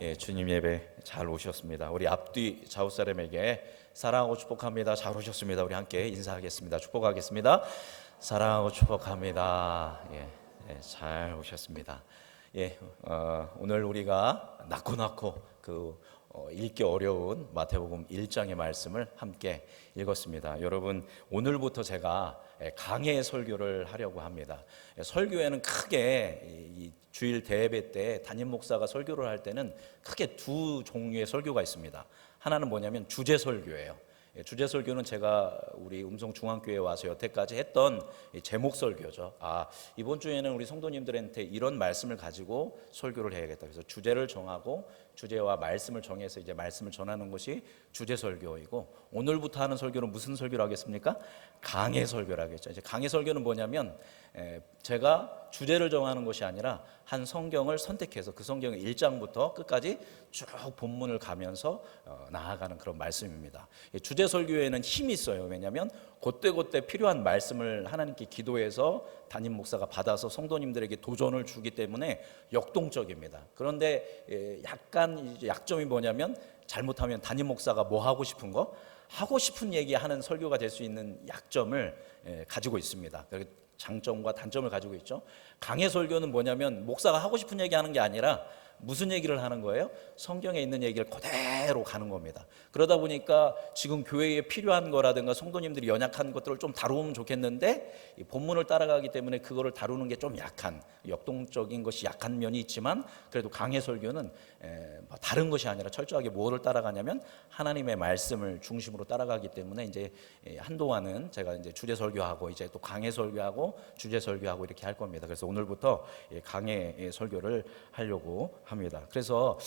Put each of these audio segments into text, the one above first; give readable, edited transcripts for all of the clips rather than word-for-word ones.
예, 주님 예배 잘 오셨습니다. 우리 앞뒤 좌우 사람에게 사랑하고 축복합니다. 잘 오셨습니다. 우리 함께 인사하겠습니다. 축복하겠습니다. 사랑하고 축복합니다. 잘 오셨습니다. 오늘 우리가 낳고 읽기 어려운 마태복음 1장의 말씀을 함께 읽었습니다. 여러분, 오늘부터 제가 강해 설교를 하려고 합니다. 설교에는 크게 이 주일 대예배 때 담임 목사가 설교를 할 때는 크게 두 종류의 설교가 있습니다. 하나는 뭐냐면 주제 설교예요. 주제 설교는 제가 우리 음성중앙교회에 와서 여태까지 했던 제목 설교죠. 이번 주에는 우리 성도님들한테 이런 말씀을 가지고 설교를 해야겠다. 그래서 주제를 정하고 주제와 말씀을 정해서 이제 말씀을 전하는 것이 주제 설교이고, 오늘부터 하는 설교는 무슨 설교를 하겠습니까? 강해 설교를 하겠죠. 이제 강해 설교는 뭐냐면 제가 주제를 정하는 것이 아니라 한 성경을 선택해서 그 성경의 1장부터 끝까지 쭉 본문을 가면서 나아가는 그런 말씀입니다. 주제 설교에는 힘이 있어요. 왜냐하면 그때 필요한 말씀을 하나님께 기도해서 담임 목사가 받아서 성도님들에게 도전을 주기 때문에 역동적입니다. 그런데 약간 약점이 뭐냐면, 잘못하면 담임 목사가 뭐 하고 싶은 거 하고 싶은 얘기하는 설교가 될 수 있는 약점을 가지고 있습니다. 장점과 단점을 가지고 있죠. 강해 설교는 뭐냐면 목사가 하고 싶은 얘기하는 게 아니라 무슨 얘기를 하는 거예요? 성경에 있는 얘기를 그대로 가는 겁니다. 그러다 보니까 지금 교회에 필요한 거라든가 성도님들이 연약한 것들을 좀 다루면 좋겠는데, 이 본문을 따라가기 때문에 그거를 다루는 게 좀 약한, 역동적인 것이 약한 면이 있지만, 그래도 강해 설교는 다른 것이 아니라 철저하게 뭐를 따라가냐면 하나님의 말씀을 중심으로 따라가기 때문에 이제 한동안은 제가 이제 주제 설교하고 이제 또 강해 설교하고 주제 설교하고 이렇게 할 겁니다. 그래서 오늘부터 강해 설교를 하려고 합니다. 그래서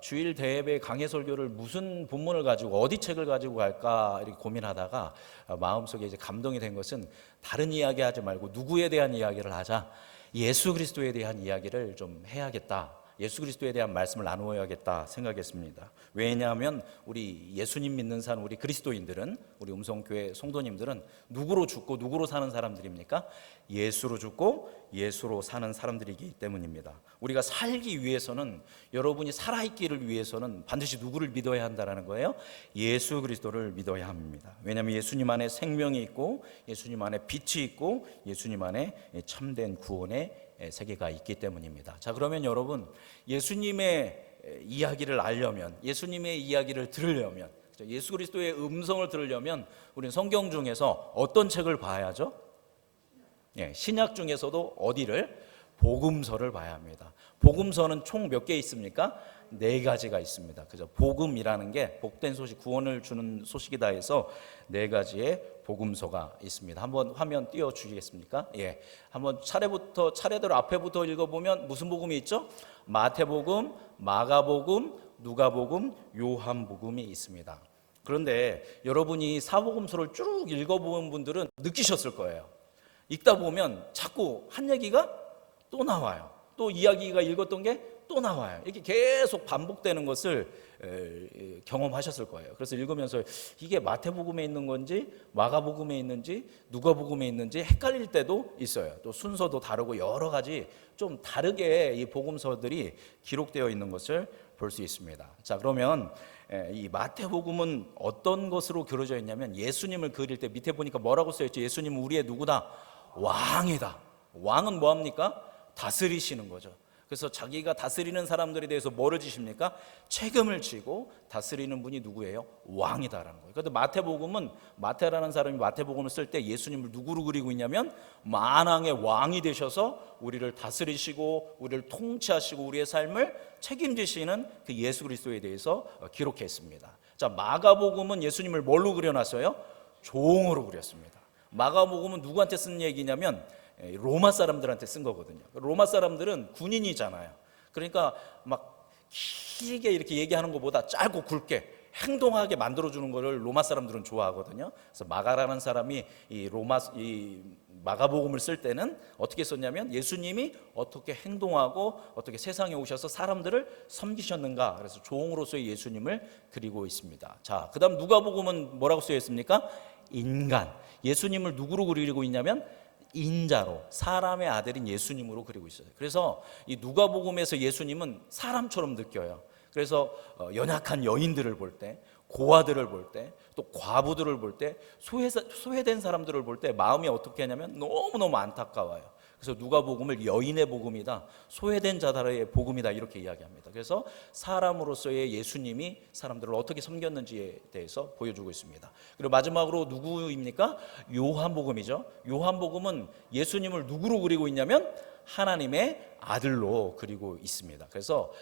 주일 대예배 강해 설교를 무슨 본문을 가지고 어디 책을 가지고 갈까 이렇게 고민하다가 마음속에 이제 감동이 된 것은, 다른 이야기 하지 말고 누구에 대한 이야기를 하자, 예수 그리스도에 대한 이야기를 좀 해야겠다, 예수 그리스도에 대한 말씀을 나누어야겠다 생각했습니다. 왜냐하면 우리 예수님 믿는 사람, 우리 그리스도인들은, 우리 음성교회 성도님들은 누구로 죽고 누구로 사는 사람들입니까? 예수로 죽고 예수로 사는 사람들이기 때문입니다. 우리가 살기 위해서는, 여러분이 살아있기를 위해서는 반드시 누구를 믿어야 한다는 거예요? 예수 그리스도를 믿어야 합니다. 왜냐하면 예수님 안에 생명이 있고 예수님 안에 빛이 있고 예수님 안에 참된 구원의 세계가 있기 때문입니다. 자, 그러면 여러분, 예수님의 이야기를 알려면, 예수님의 이야기를 들으려면, 예수 그리스도의 음성을 들으려면 우리는 성경 중에서 어떤 책을 봐야죠? 신약 중에서도 어디를? 복음서를 봐야 합니다. 복음서는 총 몇 개 있습니까? 4가지가 있습니다. 그죠? 복음이라는 게 복된 소식, 구원을 주는 소식이다 해서 4가지의 복음서가 있습니다. 한번 화면 띄워 주시겠습니까? 한번 차례대로 앞에부터 읽어보면 무슨 복음이 있죠? 마태복음, 마가복음, 누가복음, 요한복음이 있습니다. 그런데 여러분이 사복음서를 쭉 읽어본 분들은 느끼셨을 거예요. 읽다 보면 자꾸 한 얘기가 또 나와요. 또 이야기가 읽었던 게 또 나와요. 이렇게 계속 반복되는 것을 경험하셨을 거예요. 그래서 읽으면서 이게 마태복음에 있는 건지 마가복음에 있는지 누가복음에 있는지 헷갈릴 때도 있어요. 또 순서도 다르고 여러 가지 좀 다르게 이 복음서들이 기록되어 있는 것을 볼 수 있습니다. 자, 그러면 이 마태복음은 어떤 것으로 그려져 있냐면, 예수님을 그릴 때 밑에 보니까 뭐라고 써있죠? 예수님은 우리의 누구다? 왕이다. 왕은 뭐합니까? 다스리시는 거죠. 그래서 자기가 다스리는 사람들에 대해서 뭐를 지십니까? 책임을 지고 다스리는 분이 누구예요? 왕이다라는 거예요. 그런데 마태복음은, 마태라는 사람이 마태복음을 쓸 때 예수님을 누구로 그리고 있냐면 만왕의 왕이 되셔서 우리를 다스리시고 우리를 통치하시고 우리의 삶을 책임지시는 그 예수 그리스도에 대해서 기록했습니다. 자, 마가복음은 예수님을 뭘로 그려놨어요? 종으로 그렸습니다. 마가복음은 누구한테 쓴 얘기냐면 로마 사람들한테 쓴 거거든요. 로마 사람들은 군인이잖아요. 그러니까 막 길게 이렇게 얘기하는 것보다 짧고 굵게 행동하게 만들어주는 거를 로마 사람들은 좋아하거든요. 그래서 마가라는 사람이 이 마가복음을 쓸 때는 어떻게 썼냐면, 예수님이 어떻게 행동하고 어떻게 세상에 오셔서 사람들을 섬기셨는가, 그래서 종으로서의 예수님을 그리고 있습니다. 자, 그 다음 누가복음은 뭐라고 쓰여 있습니까? 인간. 예수님을 누구로 그리고 있냐면 인자로 사람의 아들인 예수님으로 그리고 있어요. 그래서 이 누가복음에서 예수님은 사람처럼 느껴요. 그래서 연약한 여인들을 볼 때, 고아들을 볼 때, 또 과부들을 볼 때, 소외된 사람들을 볼 때 마음이 어떻게 하냐면 너무너무 안타까워요. 그래서 누가복음을 여인의 복음이다, 소외된 자들의 복음이다 이렇게 이야기합니다. 그래서 사람으로서의 예수님이 사람들을 어떻게 섬겼는지에 대해서 보여주고 있습니다. 그리고 마지막으로 누구입니까? 요한복음이죠. 요한복음은 예수님을 누구로 그리고 있냐면 하나님의 아들로 그리고 있습니다. 그래서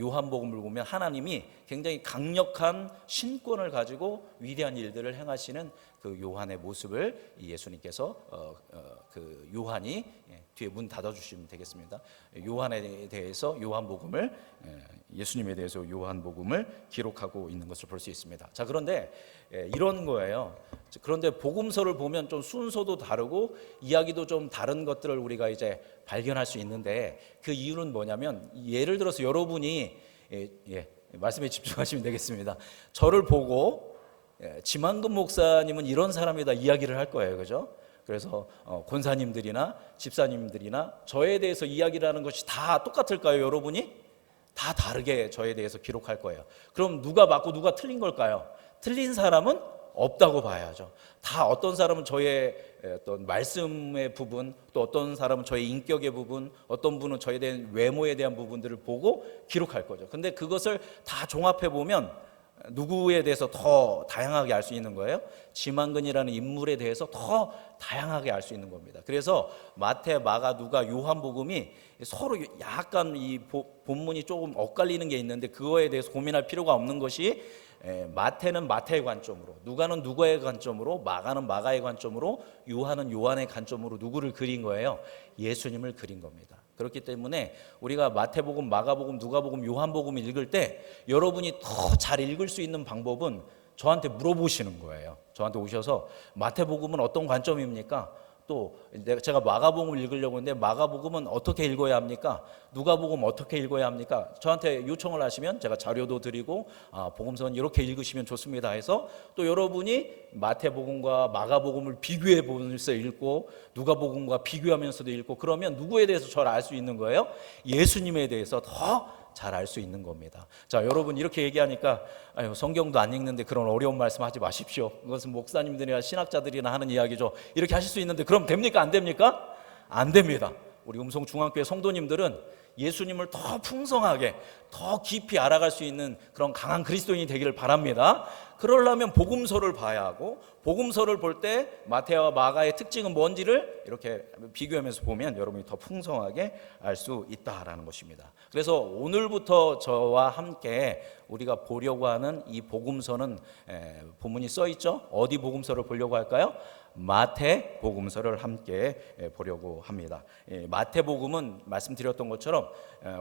요한복음을 보면 하나님이 굉장히 강력한 신권을 가지고 위대한 일들을 행하시는 그 요한의 모습을 예수님께서 그 요한이 뒤에 문 닫아주시면 되겠습니다. 요한에 대해서 요한복음을 예수님에 대해서 요한복음을 기록하고 있는 것을 볼 수 있습니다. 자, 그런데 이런 거예요. 그런데 복음서를 보면 좀 순서도 다르고 이야기도 좀 다른 것들을 우리가 이제 발견할 수 있는데 그 이유는 뭐냐면 예를 들어서 여러분이 말씀에 집중하시면 되겠습니다. 저를 보고 지만금 목사님은 이런 사람이다 이야기를 할 거예요. 그죠? 그래서 권사님들이나 집사님들이나 저에 대해서 이야기를 하는 것이 다 똑같을까요? 여러분이? 다 다르게 저에 대해서 기록할 거예요. 그럼 누가 맞고 누가 틀린 걸까요? 틀린 사람은 없다고 봐야죠. 다 어떤 사람은 저의 어떤 말씀의 부분, 또 어떤 사람은 저의 인격의 부분, 어떤 분은 저에 대한 외모에 대한 부분들을 보고 기록할 거죠. 근데 그것을 다 종합해 보면 누구에 대해서 더 다양하게 알 수 있는 거예요? 지만근이라는 인물에 대해서 더 다양하게 알 수 있는 겁니다. 그래서 마태, 마가, 누가, 요한복음이 서로 약간 이 본문이 조금 엇갈리는 게 있는데 그거에 대해서 고민할 필요가 없는 것이 마태는 마태의 관점으로, 누가는 누가의 관점으로, 마가는 마가의 관점으로, 요한은 요한의 관점으로 누구를 그린 거예요? 예수님을 그린 겁니다. 그렇기 때문에 우리가 마태복음, 마가복음, 누가복음, 요한복음을 읽을 때 여러분이 더 잘 읽을 수 있는 방법은 저한테 물어보시는 거예요. 저한테 오셔서 마태복음은 어떤 관점입니까? 또 제가 마가복음을 읽으려고 하는데 마가복음은 어떻게 읽어야 합니까? 누가복음 어떻게 읽어야 합니까? 저한테 요청을 하시면 제가 자료도 드리고 복음서는 이렇게 읽으시면 좋습니다 해서 또 여러분이 마태복음과 마가복음을 비교해 보면서 읽고 누가복음과 비교하면서도 읽고 그러면 누구에 대해서 잘 알 수 있는 거예요? 예수님에 대해서 더 잘 알 수 있는 겁니다. 자, 여러분 이렇게 얘기하니까 성경도 안 읽는데 그런 어려운 말씀 하지 마십시오. 그것은 목사님들이나 신학자들이나 하는 이야기죠. 이렇게 하실 수 있는데 그럼 됩니까? 안 됩니까? 안 됩니다. 우리 음성중앙교회 성도님들은 예수님을 더 풍성하게 더 깊이 알아갈 수 있는 그런 강한 그리스도인이 되기를 바랍니다. 그러려면 복음서를 봐야 하고 복음서를 볼 때 마태와 마가의 특징은 뭔지를 이렇게 비교하면서 보면 여러분이 더 풍성하게 알 수 있다라는 것입니다. 그래서 오늘부터 저와 함께 우리가 보려고 하는 이 복음서는 본문이 써 있죠. 어디 복음서를 보려고 할까요? 마태 복음서를 함께 보려고 합니다. 마태 복음은 말씀드렸던 것처럼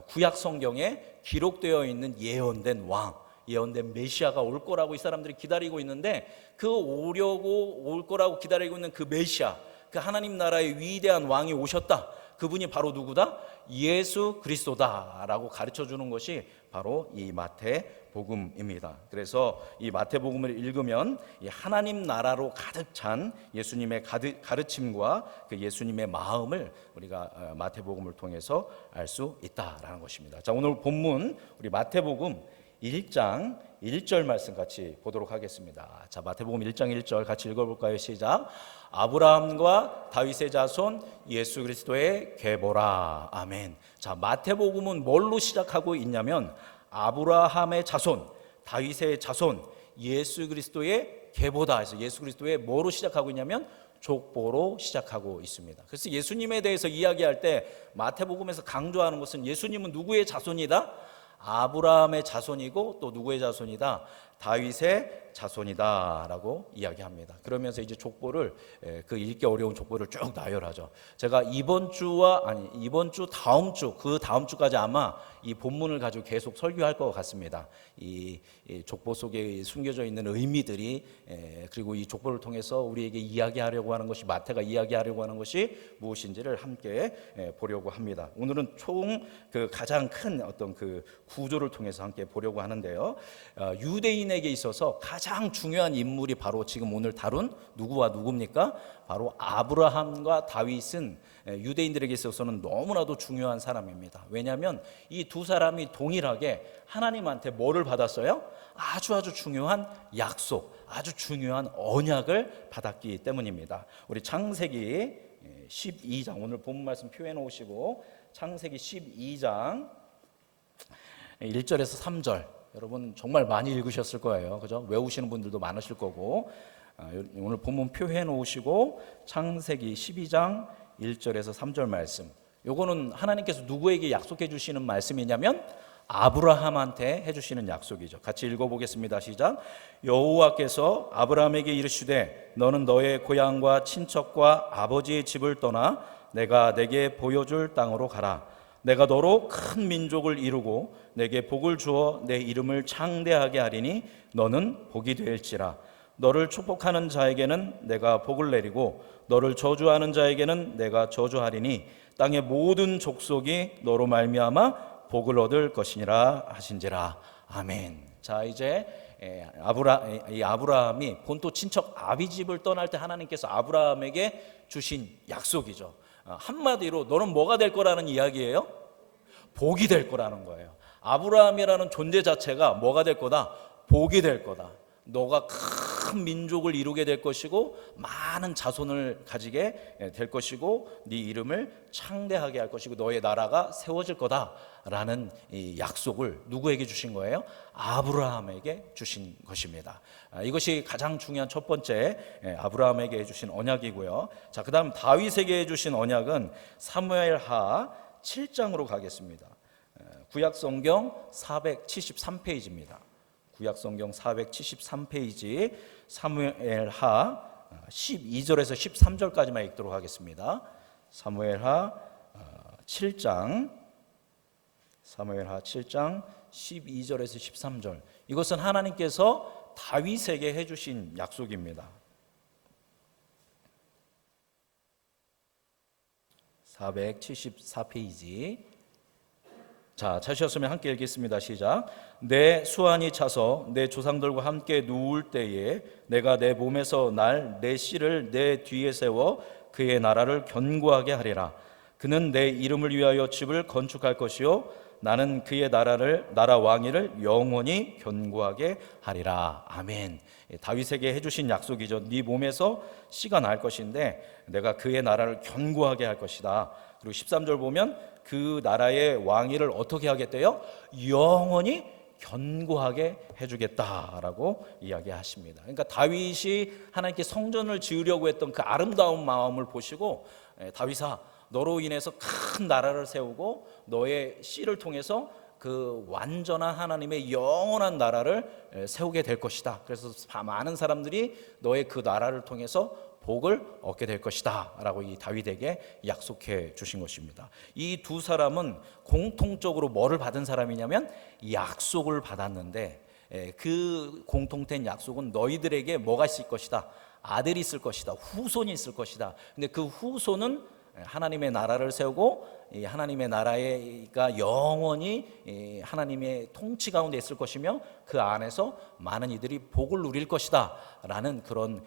구약 성경에 기록되어 있는 예언된 왕, 예언된 메시아가 올 거라고 이 사람들이 기다리고 있는데 그 오려고 올 거라고 기다리고 있는 그 메시아, 그 하나님 나라의 위대한 왕이 오셨다. 그분이 바로 누구다? 예수 그리스도다라고 가르쳐 주는 것이 바로 이 마태복음입니다. 그래서 이 마태복음을 읽으면 이 하나님 나라로 가득 찬 예수님의 가르침과 그 예수님의 마음을 우리가 마태복음을 통해서 알 수 있다라는 것입니다. 자, 오늘 본문 우리 마태복음 1장 1절 말씀 같이 보도록 하겠습니다. 자, 마태복음 1장 1절 같이 읽어볼까요? 시작. 아브라함과 다윗의 자손 예수 그리스도의 계보라. 아멘. 자, 마태복음은 뭘로 시작하고 있냐면 아브라함의 자손, 다윗의 자손, 예수 그리스도의 계보다 해서 예수 그리스도의 뭐로 시작하고 있냐면 족보로 시작하고 있습니다. 그래서 예수님에 대해서 이야기할 때 마태복음에서 강조하는 것은 예수님은 누구의 자손이다? 아브라함의 자손이고 또 누구의 자손이다? 다윗의 자손이다라고 이야기합니다. 그러면서 이제 족보를 그 읽기 어려운 족보를 쭉 나열하죠. 제가 이번 주 다음 주 그 다음 주까지 아마 이 본문을 가지고 계속 설교할 것 같습니다. 이 족보 속에 숨겨져 있는 의미들이 그리고 이 족보를 통해서 우리에게 이야기하려고 하는 것이 마태가 이야기하려고 하는 것이 무엇인지를 함께 보려고 합니다. 오늘은 총 그 가장 큰 어떤 그 구조를 통해서 함께 보려고 하는데요. 유대인의 유대인에게 있어서 가장 중요한 인물이 바로 지금 오늘 다룬 누구와 누굽니까? 바로 아브라함과 다윗은 유대인들에게 있어서는 너무나도 중요한 사람입니다. 왜냐하면 이 두 사람이 동일하게 하나님한테 뭐를 받았어요? 아주 중요한 약속, 아주 중요한 언약을 받았기 때문입니다. 우리 창세기 12장, 오늘 본문 말씀 표현해 놓으시고 창세기 12장 1절에서 3절, 여러분 정말 많이 읽으셨을 거예요. 그죠? 외우시는 분들도 많으실 거고, 오늘 본문 표현해 놓으시고 창세기 12장 1절에서 3절 말씀, 요거는 하나님께서 누구에게 약속해 주시는 말씀이냐면 아브라함한테 해주시는 약속이죠. 같이 읽어보겠습니다. 시작. 여호와께서 아브라함에게 이르시되 너는 너의 고향과 친척과 아버지의 집을 떠나 내가 내게 보여줄 땅으로 가라. 내가 너로 큰 민족을 이루고 내게 복을 주어 내 이름을 창대하게 하리니 너는 복이 될지라. 너를 축복하는 자에게는 내가 복을 내리고 너를 저주하는 자에게는 내가 저주하리니 땅의 모든 족속이 너로 말미암아 복을 얻을 것이니라 하신지라. 아멘. 자, 이제 아브라함이 본토 친척 아비집을 떠날 때 하나님께서 아브라함에게 주신 약속이죠. 한마디로 너는 뭐가 될 거라는 이야기예요? 복이 될 거라는 거예요. 아브라함이라는 존재 자체가 뭐가 될 거다? 복이 될 거다. 너가 큰 민족을 이루게 될 것이고 많은 자손을 가지게 될 것이고 네 이름을 창대하게 할 것이고 너의 나라가 세워질 거다라는 이 약속을 누구에게 주신 거예요? 아브라함에게 주신 것입니다. 이것이 가장 중요한 첫 번째 아브라함에게 주신 언약이고요. 자, 그다음 다윗에게 주신 언약은 사무엘하 7장으로 가겠습니다. 구약성경 473페이지입니다. 구약성경 473페이지 사무엘하 12절에서 13절까지만 읽도록 하겠습니다. 사무엘하 7장 12절에서 13절. 이것은 하나님께서 다윗에게 해주신 약속입니다. 474페이지. 자, 찾으셨으면 함께 읽겠습니다. 시작. 내 수완이 차서 내 조상들과 함께 누울 때에 내가 내 몸에서 날 내 씨를 내 뒤에 세워 그의 나라를 견고하게 하리라. 그는 내 이름을 위하여 집을 건축할 것이요 나는 그의 나라 왕위를 영원히 견고하게 하리라. 아멘. 다윗에게 해주신 약속이죠. 네 몸에서 씨가 날 것인데 내가 그의 나라를 견고하게 할 것이다. 그리고 13절 보면 그 나라의 왕위를 어떻게 하겠대요? 영원히 견고하게 해주겠다라고 이야기하십니다. 그러니까 다윗이 하나님께 성전을 지으려고 했던 그 아름다운 마음을 보시고 다윗아, 너로 인해서 큰 나라를 세우고 너의 씨를 통해서 그 완전한 하나님의 영원한 나라를 세우게 될 것이다. 그래서 많은 사람들이 너의 그 나라를 통해서 복을 얻게 될 것이다 라고 이 다윗에게 약속해 주신 것입니다. 이 두 사람은 공통적으로 뭐를 받은 사람이냐면 약속을 받았는데 그 공통된 약속은 너희들에게 뭐가 있을 것이다? 아들이 있을 것이다. 후손이 있을 것이다. 근데 그 후손은 하나님의 나라를 세우고 하나님의 나라가 영원히 하나님의 통치 가운데 있을 것이며 그 안에서 많은 이들이 복을 누릴 것이다 라는 그런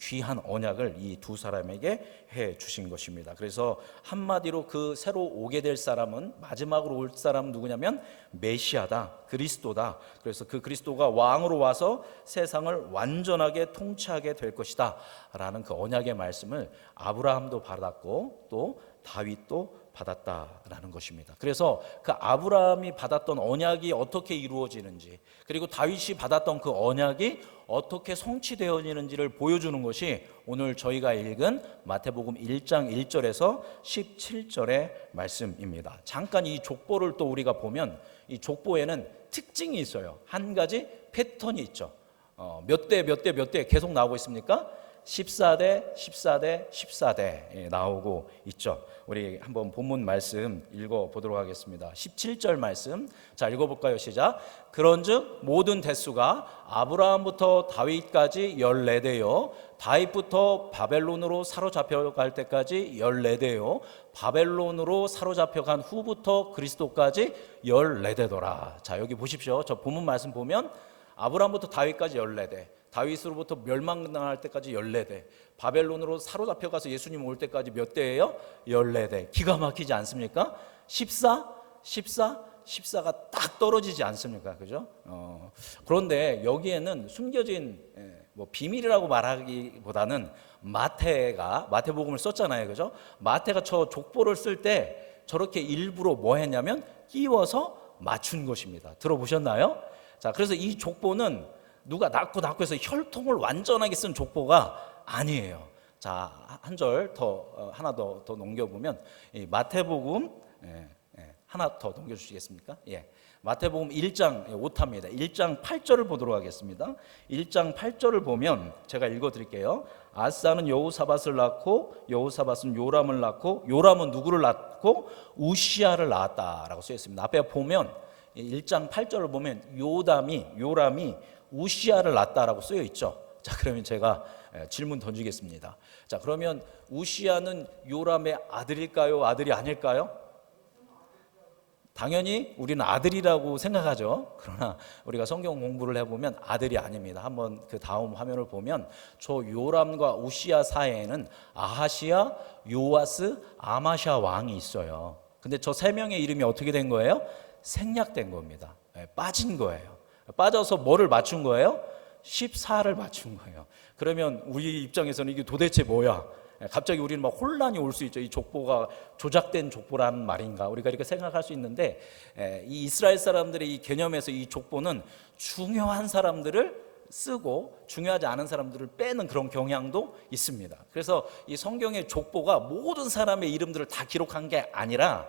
귀한 언약을 이 두 사람에게 해 주신 것입니다. 그래서 한마디로 그 새로 오게 될 사람은, 마지막으로 올 사람은 누구냐면 메시아다, 그리스도다. 그래서 그 그리스도가 왕으로 와서 세상을 완전하게 통치하게 될 것이다 라는 그 언약의 말씀을 아브라함도 받았고 또 다윗도 받았다라는 것입니다. 그래서 그 아브라함이 받았던 언약이 어떻게 이루어지는지, 그리고 다윗이 받았던 그 언약이 어떻게 성취되어지는지를 보여주는 것이 오늘 저희가 읽은 마태복음 1장 1절에서 17절의 말씀입니다. 잠깐 이 족보를 또 우리가 보면 이 족보에는 특징이 있어요. 한 가지 패턴이 있죠. 몇 대 계속 나오고 있습니까? 14대, 14대, 14대 나오고 있죠. 우리 한번 본문 말씀 읽어보도록 하겠습니다. 17절 말씀, 자 읽어볼까요? 시작. 그런즉 모든 대수가 아브라함부터 다윗까지 14대요 다윗부터 바벨론으로 사로잡혀갈 때까지 14대요 바벨론으로 사로잡혀간 후부터 그리스도까지 14대더라. 자 여기 보십시오. 저 본문 말씀 보면 아브라함부터 다윗까지 14대, 다윗으로부터 멸망당할 때까지 14대, 바벨론으로 사로잡혀가서 예수님 올 때까지 몇 대예요? 14대. 기가 막히지 않습니까? 14, 14, 14가 딱 떨어지지 않습니까? 그죠? 그런데 여기에는 숨겨진 뭐 비밀이라고 말하기보다는 마태복음을 썼잖아요. 그죠? 마태가 저 족보를 쓸 때 저렇게 일부러 뭐 했냐면 끼워서 맞춘 것입니다. 들어보셨나요? 자, 그래서 이 족보는 누가 낳고 해서 혈통을 완전하게 쓴 족보가 아니에요. 자, 한 절 더, 하나 더 넘겨보면 이 마태복음 하나 더 넘겨주시겠습니까? 예. 마태복음 1장 오타입니다. 1장 8절을 보도록 하겠습니다. 1장 8절을 보면 제가 읽어드릴게요. 아사는 여호사밧을 낳고 여호사밧은 요람을 낳고 요람은 누구를 낳고 우시아를 낳았다라고 쓰여 있습니다. 앞에 보면 1장 8절을 보면 요람이 우시아를 낳았다라고 쓰여 있죠. 자, 그러면 제가 질문 던지겠습니다. 자, 그러면 우시아는 요람의 아들일까요? 아들이 아닐까요? 당연히 우리는 아들이라고 생각하죠. 그러나 우리가 성경 공부를 해보면 아들이 아닙니다. 한번 그 다음 화면을 보면 저 요람과 우시아 사이에는 아하시아, 요아스, 아마샤 왕이 있어요. 근데 저 세 명의 이름이 어떻게 된 거예요? 생략된 겁니다. 빠진 거예요. 빠져서 뭐를 맞춘 거예요? 14를 맞춘 거예요. 그러면 우리 입장에서는 이게 도대체 뭐야? 갑자기 우리는 막 혼란이 올 수 있죠. 이 족보가 조작된 족보라는 말인가? 우리가 이렇게 생각할 수 있는데, 이 이스라엘 사람들의 이 개념에서 이 족보는 중요한 사람들을 쓰고 중요하지 않은 사람들을 빼는 그런 경향도 있습니다. 그래서 이 성경의 족보가 모든 사람의 이름들을 다 기록한 게 아니라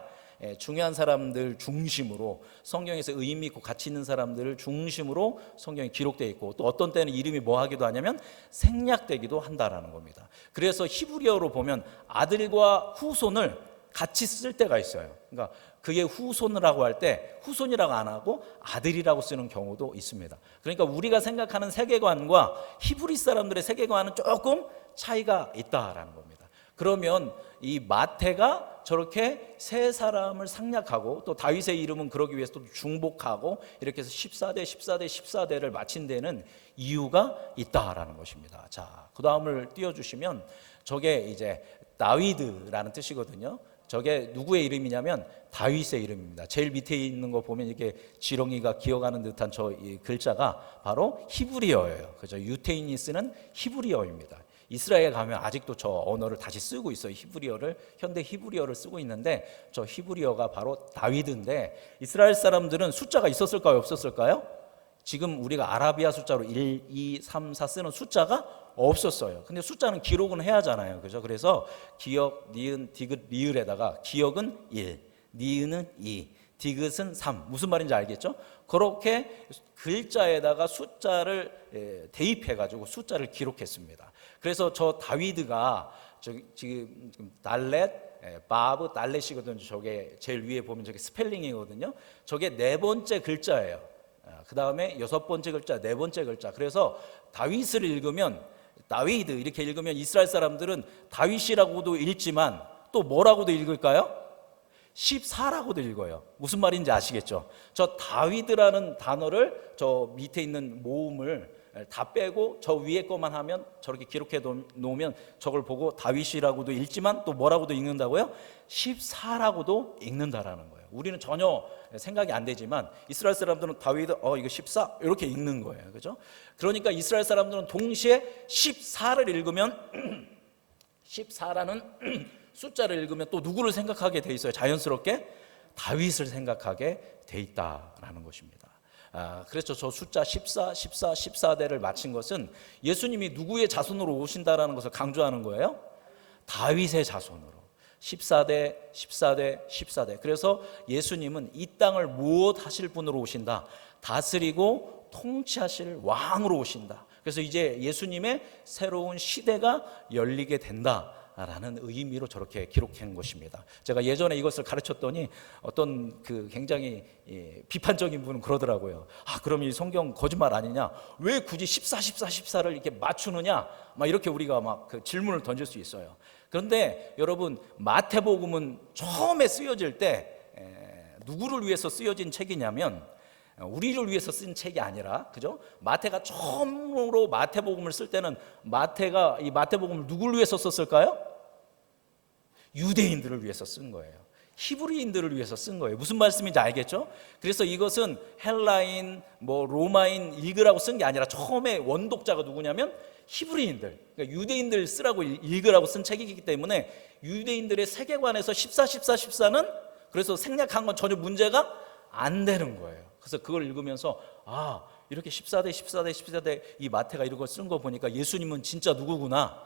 중요한 사람들 중심으로, 성경에서 의미 있고 가치 있는 사람들을 중심으로 성경이 기록되어 있고, 또 어떤 때는 이름이 뭐 하기도 하냐면 생략되기도 한다라는 겁니다. 그래서 히브리어로 보면 아들과 후손을 같이 쓸 때가 있어요. 그러니까 그의 후손이라고 할 때 후손이라고 안 하고 아들이라고 쓰는 경우도 있습니다. 그러니까 우리가 생각하는 세계관과 히브리 사람들의 세계관은 조금 차이가 있다라는 겁니다. 그러면 이 마태가 저렇게 세 사람을 상략하고, 또 다윗의 이름은 그러기 위해서 또 중복하고 이렇게 해서 14대를 마친 데는 이유가 있다라는 것입니다. 자, 그 다음을 띄워주시면 저게 이제 다윗이라는 뜻이거든요. 저게 누구의 이름이냐면 다윗의 이름입니다. 제일 밑에 있는 거 보면 이렇게 지렁이가 기어가는 듯한 저 이 글자가 바로 히브리어예요. 그죠? 유태인이 쓰는 히브리어입니다. 이스라엘에 가면 아직도 저 언어를 다시 쓰고 있어요. 히브리어를, 현대 히브리어를 쓰고 있는데 저 히브리어가 바로 다윗인데, 이스라엘 사람들은 숫자가 있었을까요? 없었을까요? 지금 우리가 아라비아 숫자로 1, 2, 3, 4 쓰는 숫자가 없었어요. 근데 숫자는 기록은 해야 하잖아요. 그죠? 그래서 기역, 니은, 디귿, 리을에다가 기역은 1, 니은은 2, 디귿은 3. 무슨 말인지 알겠죠? 그렇게 글자에다가 숫자를 대입해가지고 숫자를 기록했습니다. 그래서 저 다윗가 지금 달렛, 바브, 달렛이거든요. 저게 제일 위에 보면 저게 스펠링이거든요. 저게 네 번째 글자예요. 그 다음에 여섯 번째 글자, 네 번째 글자. 그래서 다윗을 읽으면, 다윗 이렇게 읽으면 이스라엘 사람들은 다윗이라고도 읽지만 또 뭐라고도 읽을까요? 14라고도 읽어요. 무슨 말인지 아시겠죠? 저 다윗이라는 단어를 저 밑에 있는 모음을 다 빼고 저 위에 것만 하면, 저렇게 기록해 놓으면 저걸 보고 다윗이라고도 읽지만 또 뭐라고도 읽는다고요? 14라고도 읽는다라는 거예요. 우리는 전혀 생각이 안 되지만 이스라엘 사람들은 다윗 이거 14 이렇게 읽는 거예요. 그죠? 그러니까 이스라엘 사람들은 동시에 14를 읽으면 14라는 숫자를 읽으면 또 누구를 생각하게 돼 있어요? 자연스럽게 다윗을 생각하게 돼 있다라는 것입니다. 그래서 저 숫자 14, 14, 14대를 맞힌 것은 예수님이 누구의 자손으로 오신다라는 것을 강조하는 거예요. 다윗의 자손으로. 14대, 14대, 14대. 그래서 예수님은 이 땅을 무엇하실 분으로 오신다? 다스리고 통치하실 왕으로 오신다. 그래서 이제 예수님의 새로운 시대가 열리게 된다 라는 의미로 저렇게 기록한 것입니다. 제가 예전에 이것을 가르쳤더니 어떤 굉장히 비판적인 분은 그러더라고요. 그럼 이 성경 거짓말 아니냐? 왜 굳이 14, 14, 14를 이렇게 맞추느냐? 막 이렇게 우리가 막 그 질문을 던질 수 있어요. 그런데 여러분, 마태복음은 처음에 쓰여질 때 누구를 위해서 쓰여진 책이냐면 우리를 위해서 쓴 책이 아니라, 그죠? 마태가 처음으로 마태복음을 쓸 때는 마태가 이 마태복음을 누구를 위해서 썼을까요? 유대인들을 위해서 쓴 거예요. 히브리인들을 위해서 쓴 거예요. 무슨 말씀인지 알겠죠? 그래서 이것은 헬라인, 로마인 읽으라고 쓴 게 아니라 처음에 원독자가 누구냐면 히브리인들, 그러니까 유대인들 쓰라고 읽으라고 쓴 책이기 때문에 유대인들의 세계관에서 14는 그래서 생략한 건 전혀 문제가 안 되는 거예요. 그래서 그걸 읽으면서 이렇게 14대 이 마태가 이런 걸 쓴 거 보니까 예수님은 진짜 누구구나,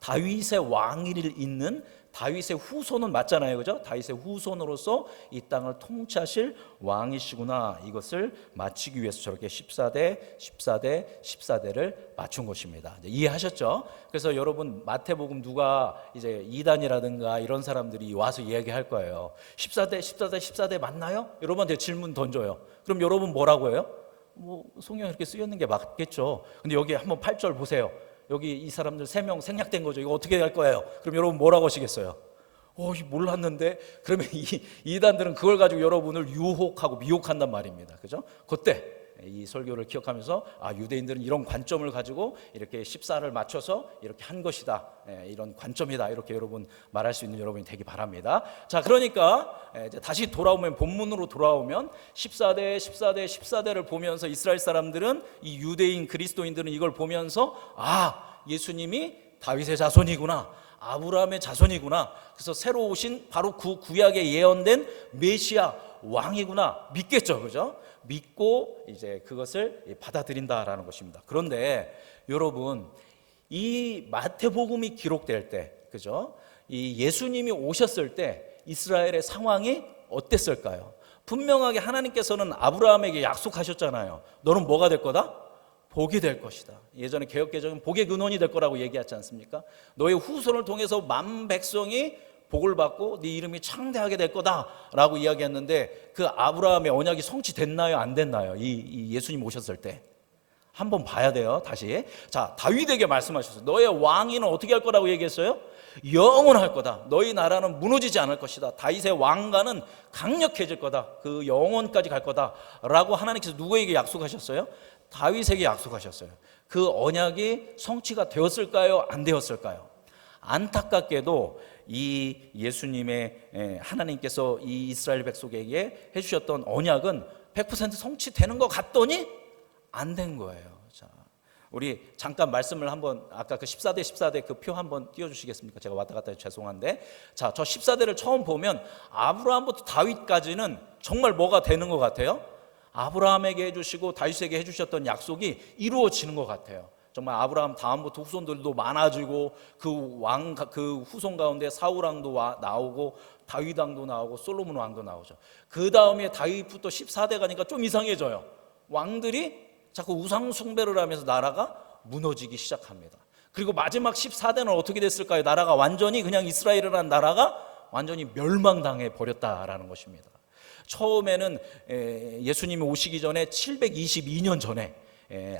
다윗의 왕위를 잇는 다윗의 후손은 맞잖아요, 그죠? 다윗의 후손으로서 이 땅을 통치하실 왕이시구나, 이것을 맞추기 위해서 저렇게 14대를 맞춘 것입니다. 이해하셨죠? 그래서 여러분 마태복음 누가 이제 이단이라든가 이런 사람들이 와서 이야기할 거예요. 14대 맞나요? 여러분한테 질문 던져요. 그럼 여러분 뭐라고 해요? 성경에 이렇게 쓰여 있는 게 맞겠죠. 근데 여기 한번 8절 보세요. 여기 이 사람들 3명 생략된 거죠. 이거 어떻게 할 거예요? 그럼 여러분 뭐라고 하시겠어요? 몰랐는데. 그러면 이단들은 그걸 가지고 여러분을 유혹하고 미혹한단 말입니다. 그죠? 그때 이 설교를 기억하면서 유대인들은 이런 관점을 가지고 이렇게 14를 맞춰서 이렇게 한 것이다, 이런 관점이다, 이렇게 여러분 말할 수 있는 여러분이 되기 바랍니다. 자, 그러니까 이제 다시 돌아오면, 본문으로 돌아오면 14대를 보면서 이스라엘 사람들은, 이 유대인 그리스도인들은 이걸 보면서 예수님이 다윗의 자손이구나, 아브라함의 자손이구나, 그래서 새로 오신 바로 그 구약에 예언된 메시아 왕이구나 믿겠죠, 그죠? 믿고 이제 그것을 받아들인다라는 것입니다. 그런데 여러분, 이 마태복음이 기록될 때, 그죠? 이 예수님이 오셨을 때 이스라엘의 상황이 어땠을까요? 분명하게 하나님께서는 아브라함에게 약속하셨잖아요. 너는 뭐가 될 거다? 복이 될 것이다. 예전에 개역개정은 복의 근원이 될 거라고 얘기하지 않습니까? 너의 후손을 통해서 만 백성이 복을 받고 네 이름이 창대하게 될 거다라고 이야기했는데, 그 아브라함의 언약이 성취됐나요? 안 됐나요? 이 예수님 오셨을 때 한번 봐야 돼요. 다시. 자, 다윗에게 말씀하셨어요. 너의 왕위는 어떻게 할 거라고 얘기했어요? 영원할 거다. 너희 나라는 무너지지 않을 것이다. 다윗의 왕가는 강력해질 거다. 그 영원까지 갈 거다 라고 하나님께서 누구에게 약속하셨어요? 다윗에게 약속하셨어요. 그 언약이 성취가 되었을까요? 안 되었을까요? 안타깝게도 이 예수님의 하나님께서 이 이스라엘 백성에게 해주셨던 언약은 100% 성취되는 것 같더니 안 된 거예요. 자, 우리 잠깐 말씀을 한번, 아까 그 14대 그 표 한번 띄워주시겠습니까? 제가 왔다 갔다 해서 죄송한데, 자, 저 14대를 처음 보면 아브라함부터 다윗까지는 정말 뭐가 되는 것 같아요? 아브라함에게 해주시고 다윗에게 해주셨던 약속이 이루어지는 것 같아요. 정말 아브라함 다음부터 후손들도 많아지고, 그 후손 가운데 사울 왕도 나오고, 다윗 왕도 나오고, 솔로몬 왕도 나오죠. 그 다음에 다윗부터 14대 가니까 좀 이상해져요. 왕들이 자꾸 우상 숭배를 하면서 나라가 무너지기 시작합니다. 그리고 마지막 14대는 어떻게 됐을까요? 나라가 완전히, 그냥 이스라엘이라는 나라가 완전히 멸망당해 버렸다라는 것입니다. 처음에는 예수님이 오시기 전에 722년 전에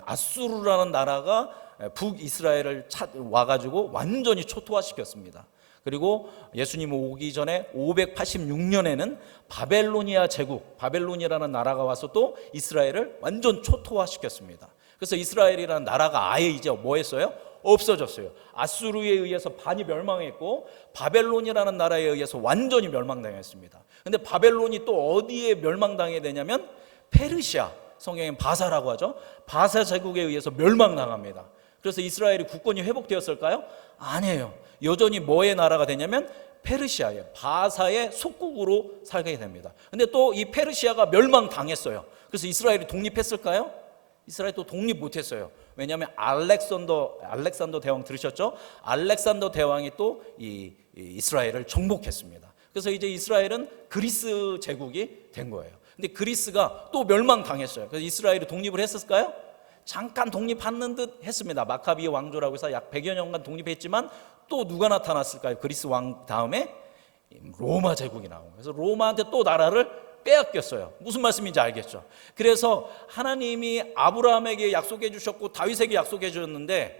아수르라는 나라가 북이스라엘을 와가지고 완전히 초토화시켰습니다. 그리고 예수님 오기 전에 586년에는 바벨로니아 제국, 바벨론이라는 나라가 와서 또 이스라엘을 완전 초토화시켰습니다. 그래서 이스라엘이라는 나라가 아예 이제 뭐 했어요? 없어졌어요. 아수르에 의해서 반이 멸망했고, 바벨론이라는 나라에 의해서 완전히 멸망당했습니다. 근데 바벨론이 또 어디에 멸망당해야 되냐면 페르시아, 성경엔 바사라고 하죠. 바사 제국에 의해서 멸망당합니다. 그래서 이스라엘이 국권이 회복되었을까요? 아니에요. 여전히 뭐의 나라가 되냐면 페르시아의, 바사의 속국으로 살게 됩니다. 근데 또 이 페르시아가 멸망당했어요. 그래서 이스라엘이 독립했을까요? 이스라엘 또 독립 못했어요. 왜냐하면 알렉산더 대왕 들으셨죠? 알렉산더 대왕이 또 이스라엘을 정복했습니다. 그래서 이제 이스라엘은 그리스 제국이 된 거예요. 근데 그리스가 또 멸망당했어요. 그래서 이스라엘이 독립을 했을까요? 잠깐 독립하는 듯 했습니다. 마카비 왕조라고 해서 약 100여 년간 독립했지만 또 누가 나타났을까요? 그리스 왕 다음에 로마 제국이 나온 거예요. 그래서 로마한테 또 나라를 빼앗겼어요. 무슨 말씀인지 알겠죠? 그래서 하나님이 아브라함에게 약속해 주셨고 다윗에게 약속해 주셨는데,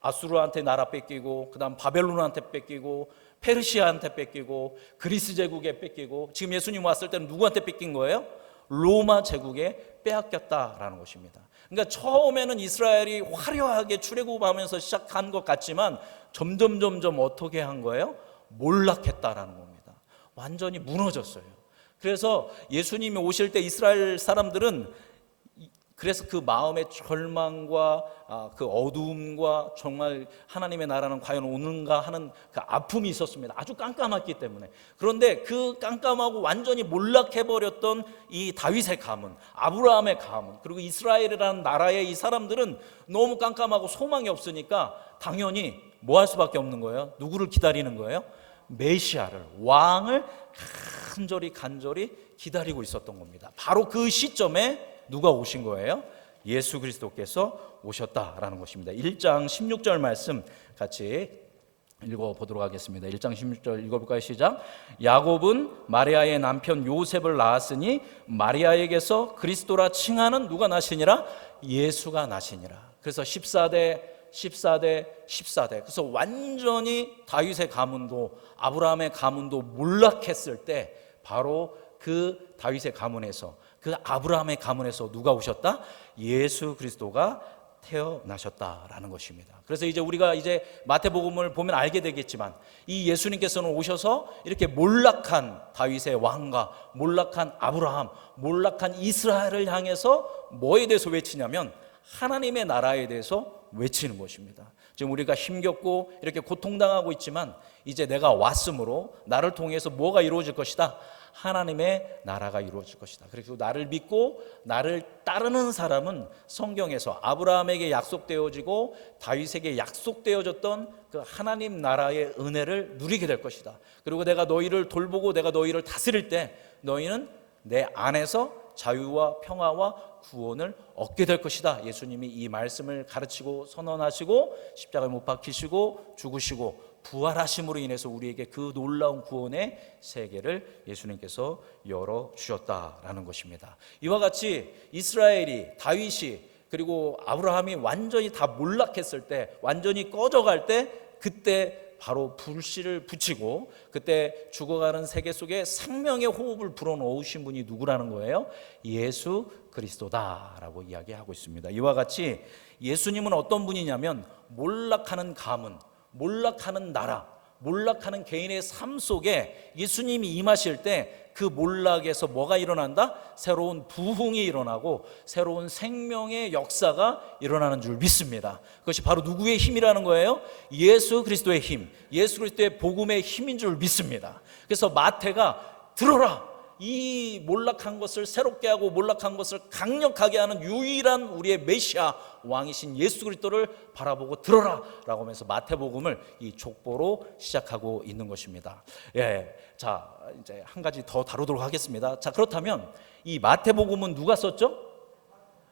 아수르한테 나라 뺏기고, 그 다음 바벨론한테 뺏기고, 페르시아한테 뺏기고, 그리스 제국에 뺏기고, 지금 예수님 왔을 때는 누구한테 뺏긴 거예요? 로마 제국에 빼앗겼다라는 것입니다. 그러니까 처음에는 이스라엘이 화려하게 출애굽하면서 시작한 것 같지만 점점 어떻게 한 거예요? 몰락했다라는 겁니다. 완전히 무너졌어요. 그래서 예수님이 오실 때 이스라엘 사람들은 그래서 그 마음의 절망과 그 어두움과 정말 하나님의 나라는 과연 오는가 하는 그 아픔이 있었습니다. 아주 깜깜했기 때문에. 그런데 그 깜깜하고 완전히 몰락해버렸던 이 다윗의 가문, 아브라함의 가문, 그리고 이스라엘이라는 나라의 이 사람들은 너무 깜깜하고 소망이 없으니까 당연히 뭐 할 수밖에 없는 거예요? 누구를 기다리는 거예요? 메시아를, 왕을 간절히 기다리고 있었던 겁니다. 바로 그 시점에 누가 오신 거예요? 예수 그리스도께서 오셨다라는 것입니다. 1장 16절 말씀 같이 읽어보도록 하겠습니다. 1장 16절 읽어볼까요? 시작. 야곱은 마리아의 남편 요셉을 낳았으니 마리아에게서 그리스도라 칭하는 누가 나시니라? 예수가 나시니라. 그래서 14대 그래서 완전히 다윗의 가문도 아브라함의 가문도 몰락했을 때 바로 그 다윗의 가문에서 그 아브라함의 가문에서 누가 오셨다? 예수 그리스도가 태어나셨다라는 것입니다. 그래서 이제 우리가 이제 마태복음을 보면 알게 되겠지만 이 예수님께서는 오셔서 이렇게 몰락한 다윗의 왕과 몰락한 아브라함, 몰락한 이스라엘을 향해서 뭐에 대해서 외치냐면 하나님의 나라에 대해서 외치는 것입니다. 지금 우리가 힘겹고 이렇게 고통당하고 있지만 이제 내가 왔으므로 나를 통해서 뭐가 이루어질 것이다? 하나님의 나라가 이루어질 것이다. 그리고 나를 믿고 나를 따르는 사람은 성경에서 아브라함에게 약속되어지고 다윗에게 약속되어졌던 그 하나님 나라의 은혜를 누리게 될 것이다. 그리고 내가 너희를 돌보고 내가 너희를 다스릴 때 너희는 내 안에서 자유와 평화와 구원을 얻게 될 것이다. 예수님이 이 말씀을 가르치고 선언하시고 십자가에 못 박히시고 죽으시고 부활하심으로 인해서 우리에게 그 놀라운 구원의 세계를 예수님께서 열어주셨다라는 것입니다. 이와 같이 이스라엘이 다윗이 그리고 아브라함이 완전히 다 몰락했을 때 완전히 꺼져갈 때 그때 바로 불씨를 붙이고 그때 죽어가는 세계 속에 생명의 호흡을 불어넣으신 분이 누구라는 거예요? 예수 그리스도다라고 이야기하고 있습니다. 이와 같이 예수님은 어떤 분이냐면 몰락하는 가문, 몰락하는 나라, 몰락하는 개인의 삶 속에 예수님이 임하실 때 그 몰락에서 뭐가 일어난다? 새로운 부흥이 일어나고 새로운 생명의 역사가 일어나는 줄 믿습니다. 그것이 바로 누구의 힘이라는 거예요? 예수 그리스도의 힘, 예수 그리스도의 복음의 힘인 줄 믿습니다. 그래서 마태가 들어라, 이 몰락한 것을 새롭게 하고 몰락한 것을 강력하게 하는 유일한 우리의 메시아 왕이신 예수 그리스도를 바라보고 들어라 라고 하면서 마태복음을 이 족보로 시작하고 있는 것입니다. 자, 이제 한 가지 더 다루도록 하겠습니다. 자, 그렇다면 이 마태복음은 누가 썼죠?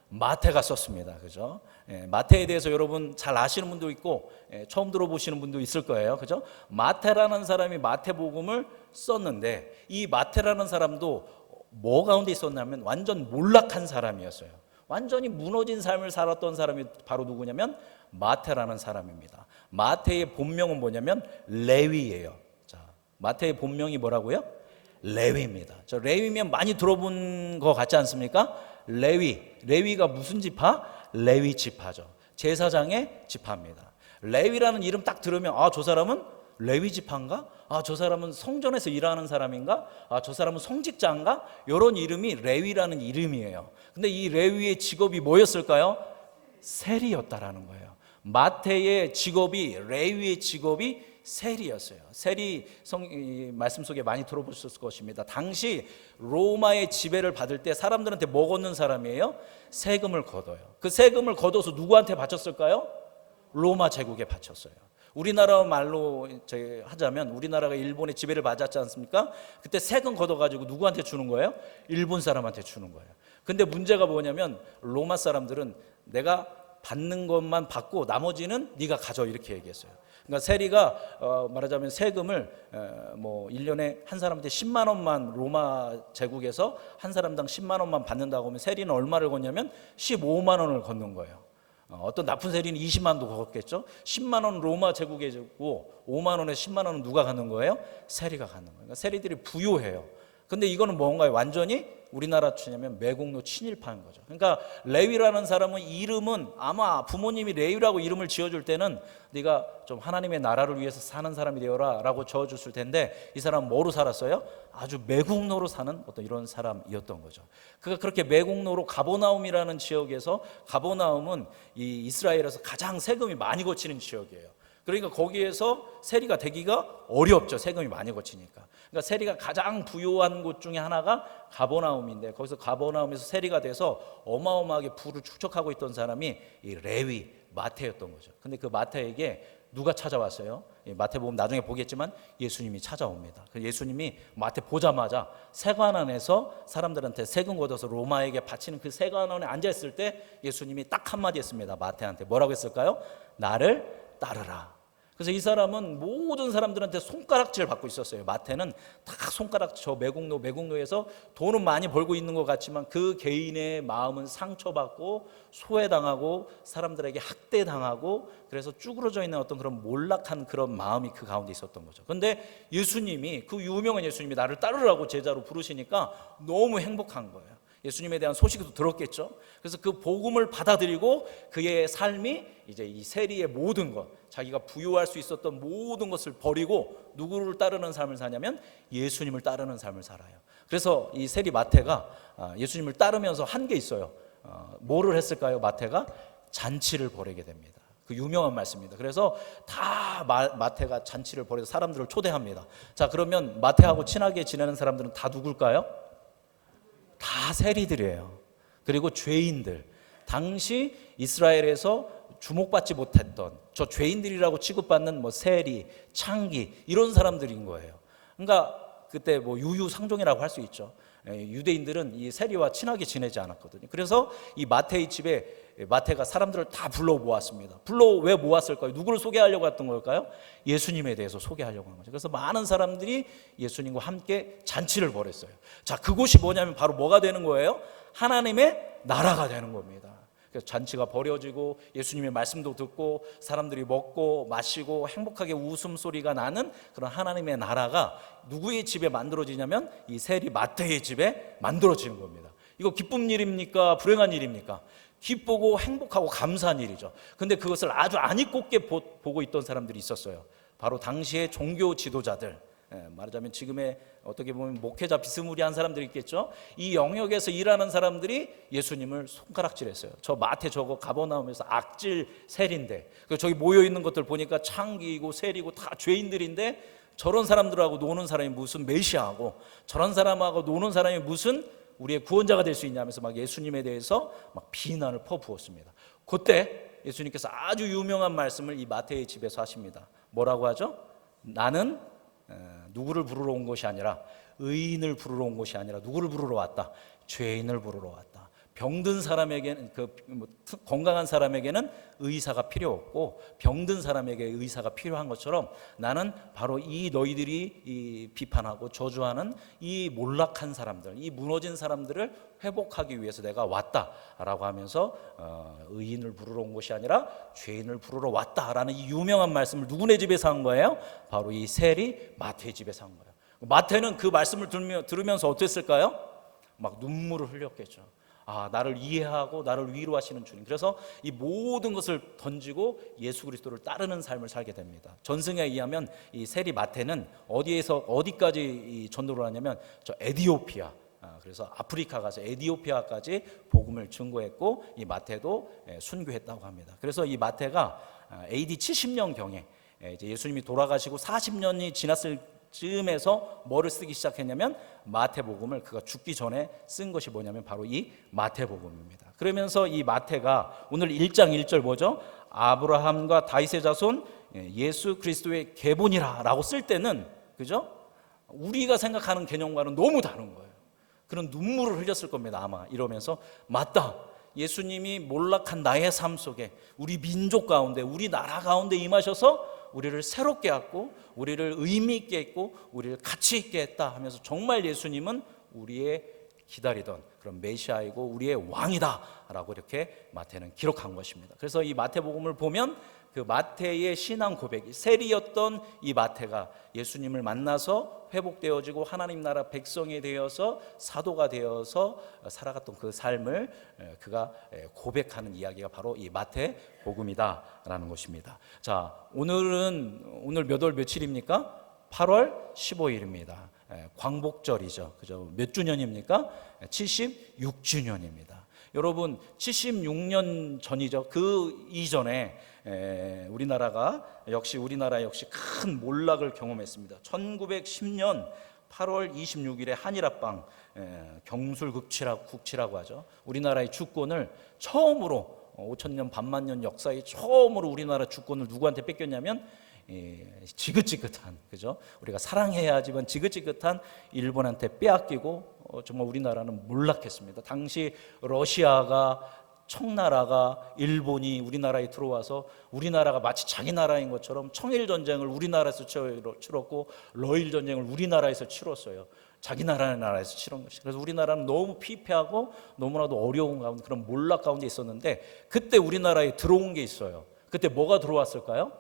마태가 썼습니다. 그죠? 마태에 대해서 여러분 잘 아시는 분도 있고 처음 들어보시는 분도 있을 거예요. 그죠? 마태라는 사람이 마태복음을 썼는데 이 마태라는 사람도 뭐 가운데 있었냐면 완전 몰락한 사람이었어요. 완전히 무너진 삶을 살았던 사람이 바로 누구냐면 마태라는 사람입니다. 마태의 본명은 뭐냐면 레위예요. 자, 마태의 본명이 뭐라고요? 레위입니다. 저 레위면 많이 들어본 거 같지 않습니까? 레위가 무슨 지파? 레위 지파죠. 제사장의 지파입니다. 레위라는 이름 딱 들으면 저 사람은 레위 지파인가? 저 사람은 성전에서 일하는 사람인가? 저 사람은 성직자인가? 이런 이름이 레위라는 이름이에요. 근데 이 레위의 직업이 뭐였을까요? 세리였다라는 거예요. 마태의 직업이, 레위의 직업이 세리였어요. 세리 말씀 속에 많이 들어보셨을 것입니다. 당시 로마의 지배를 받을 때 사람들한테 뭐 걷는 사람이에요? 세금을 걷어요. 그 세금을 걷어서 누구한테 바쳤을까요? 로마 제국에 바쳤어요. 우리나라 말로 하자면 우리나라가 일본의 지배를 받았지 않습니까? 그때 세금 걷어가지고 누구한테 주는 거예요? 일본 사람한테 주는 거예요. 근데 문제가 뭐냐면 로마 사람들은 내가 받는 것만 받고 나머지는 네가 가져 이렇게 얘기했어요. 그러니까 세리가 말하자면 세금을 뭐 1년에 한 사람한테 10만 원만 로마 제국에서 한 사람당 10만 원만 받는다고 하면 세리는 얼마를 걷냐면 15만 원을 걷는 거예요. 어떤 나쁜 세리는 20만 원도 걷겠죠. 10만 원 로마 제국에 주고 5만 원에 10만 원은 누가 갖는 거예요? 세리가 갖는 거예요. 그러니까 세리들이 부유해요. 근데 이거는 뭔가요? 완전히 우리나라 치냐면 매국노 친일파인 거죠. 그러니까 레위라는 사람은 이름은 아마 부모님이 레위라고 이름을 지어줄 때는 네가 좀 하나님의 나라를 위해서 사는 사람이 되어라 라고 지어줬을 텐데, 이 사람은 뭐로 살았어요? 아주 매국노로 사는 어떤 이런 사람이었던 거죠. 그가 그렇게 매국노로 가버나움이라는 지역에서, 가버나움은 이 이스라엘에서 가장 세금이 많이 거치는 지역이에요. 그러니까 거기에서 세리가 되기가 어렵죠. 세금이 많이 거치니까. 그러니까 세리가 가장 부유한 곳 중에 하나가 가버나움인데, 거기서 가버나움에서 세리가 돼서 어마어마하게 부를 축적하고 있던 사람이 이 레위 마태였던 거죠. 근데 그 마태에게 누가 찾아왔어요? 마태복음 나중에 보겠지만 예수님이 찾아옵니다. 예수님이 마태 보자마자 세관 안에서 사람들한테 세금 걷어서 로마에게 바치는 그 세관 안에 앉아있을 때 예수님이 딱 한마디 했습니다. 마태한테 뭐라고 했을까요? 나를 따르라. 그래서 이 사람은 모든 사람들한테 손가락질 받고 있었어요. 마태는 다 손가락, 저 매국노에서 돈은 많이 벌고 있는 것 같지만 그 개인의 마음은 상처받고 소외당하고 사람들에게 학대당하고, 그래서 쭈그러져 있는 어떤 그런 몰락한 그런 마음이 그 가운데 있었던 거죠. 그런데 예수님이, 그 유명한 예수님이 나를 따르라고 제자로 부르시니까 너무 행복한 거예요. 예수님에 대한 소식도 들었겠죠. 그래서 그 복음을 받아들이고 그의 삶이 이제 이 세리의 모든 것, 자기가 부유할 수 있었던 모든 것을 버리고 누구를 따르는 삶을 사냐면 예수님을 따르는 삶을 살아요. 그래서 이 세리 마태가 예수님을 따르면서 한 게 있어요. 뭐를 했을까요? 마태가 잔치를 벌이게 됩니다. 그 유명한 말씀입니다. 그래서 다 마태가 잔치를 벌여서 사람들을 초대합니다. 자, 그러면 마태하고 친하게 지내는 사람들은 다 누굴까요? 다 세리들이에요. 그리고 죄인들, 당시 이스라엘에서 주목받지 못했던 저 죄인들이라고 취급받는 뭐 세리, 창기 이런 사람들인 거예요. 그러니까 그때 뭐 유유상종이라고 할 수 있죠. 유대인들은 이 세리와 친하게 지내지 않았거든요. 그래서 이 마태의 집에 마태가 사람들을 다 불러 모았습니다. 왜 모았을까요? 누구를 소개하려고 했던 걸까요? 예수님에 대해서 소개하려고 한 거죠. 그래서 많은 사람들이 예수님과 함께 잔치를 벌였어요. 자, 그곳이 뭐냐면 바로 뭐가 되는 거예요? 하나님의 나라가 되는 겁니다. 그래서 잔치가 벌어지고 예수님의 말씀도 듣고 사람들이 먹고 마시고 행복하게 웃음소리가 나는 그런 하나님의 나라가 누구의 집에 만들어지냐면 이 세리 마태의 집에 만들어지는 겁니다. 이거 기쁜 일입니까? 불행한 일입니까? 기쁘고 행복하고 감사한 일이죠. 근데 그것을 아주 안이꼽게 보고 있던 사람들이 있었어요. 바로 당시의 종교 지도자들, 말하자면 지금의 어떻게 보면 목회자 비스무리한 사람들이 있겠죠. 이 영역에서 일하는 사람들이 예수님을 손가락질했어요. 저 마태 저거 가버나움에서 악질 세리인데, 저기 모여있는 것들 보니까 창기이고 세리고 다 죄인들인데 저런 사람들하고 노는 사람이 무슨 메시아하고 저런 사람하고 노는 사람이 무슨 우리의 구원자가 될 수 있냐면서 막 예수님에 대해서 막 비난을 퍼부었습니다. 그때 예수님께서 아주 유명한 말씀을 이 마태의 집에서 하십니다. 뭐라고 하죠? 나는 누구를 부르러 온 것이 아니라, 의인을 부르러 온 것이 아니라 누구를 부르러 왔다? 죄인을 부르러 왔다. 병든 사람에게는, 건강한 사람에게는 의사가 필요 없고 병든 사람에게 의사가 필요한 것처럼 나는 바로 이 너희들이 이 비판하고 저주하는 이 몰락한 사람들, 이 무너진 사람들을 회복하기 위해서 내가 왔다라고 하면서 의인을 부르러 온 것이 아니라 죄인을 부르러 왔다라는 이 유명한 말씀을 누구네 집에서 한 거예요? 바로 이 세리 마태의 집에서 한 거예요. 마태는 그 말씀을 들으면서 어땠을까요? 막 눈물을 흘렸겠죠. 아, 나를 이해하고 나를 위로하시는 주님. 그래서 이 모든 것을 던지고 예수 그리스도를 따르는 삶을 살게 됩니다. 전승에 의하면 이 세리 마태는 어디에서 어디까지 이 전도를 하냐면 저 에디오피아, 그래서 아프리카 가서 에디오피아까지 복음을 증거했고 이 마태도 순교했다고 합니다. 그래서 이 마태가 AD 70년 경에 이제 예수님이 돌아가시고 40년이 지났을 즈음에서 뭐를 쓰기 시작했냐면 마태복음을, 그가 죽기 전에 쓴 것이 뭐냐면 바로 이 마태복음입니다. 그러면서 이 마태가 오늘 1장 1절 뭐죠? 아브라함과 다윗의 자손 예수 그리스도의 계보니라 라고 쓸 때는, 그죠? 우리가 생각하는 개념과는 너무 다른 거예요. 그런 눈물을 흘렸을 겁니다. 아마 이러면서 맞다, 예수님이 몰락한 나의 삶 속에 우리 민족 가운데 우리 나라 가운데 임하셔서 우리를 새롭게 했고 우리를 의미 있게 했고 우리를 가치 있게 했다 하면서 정말 예수님은 우리의 기다리던 그런 메시아이고 우리의 왕이다 라고 이렇게 마태는 기록한 것입니다. 그래서 이 마태복음을 보면 그 마태의 신앙 고백이, 세리였던 이 마태가 예수님을 만나서 회복되어지고 하나님 나라 백성이 되어서 사도가 되어서 살아갔던 그 삶을 그가 고백하는 이야기가 바로 이 마태복음이다라는 것입니다. 자, 오늘 몇 월 며칠입니까? 8월 15일입니다. 광복절이죠. 그죠? 몇 주년입니까? 76주년입니다. 여러분, 76년 전이죠. 그 이전에 우리나라 역시 큰 몰락을 경험했습니다. 1910년 8월 26일에 한일합방 경술국치라고 하죠. 우리나라의 주권을 처음으로 5천년 반만년 역사에 처음으로 우리나라 주권을 누구한테 뺏겼냐면 지긋지긋한, 그죠? 우리가 사랑해야 하지만 지긋지긋한 일본한테 빼앗기고 정말 우리나라는 몰락했습니다. 당시 러시아가, 청나라가, 일본이 우리나라에 들어와서 우리나라가 마치 자기 나라인 것처럼 청일 전쟁을 우리나라에서 치렀고 러일 전쟁을 우리나라에서 치렀어요. 자기 나라에서 치른 것이. 그래서 우리나라는 너무 피폐하고 너무나도 어려운 가운데, 그런 몰락 가운데 있었는데, 그때 우리나라에 들어온 게 있어요. 그때 뭐가 들어왔을까요?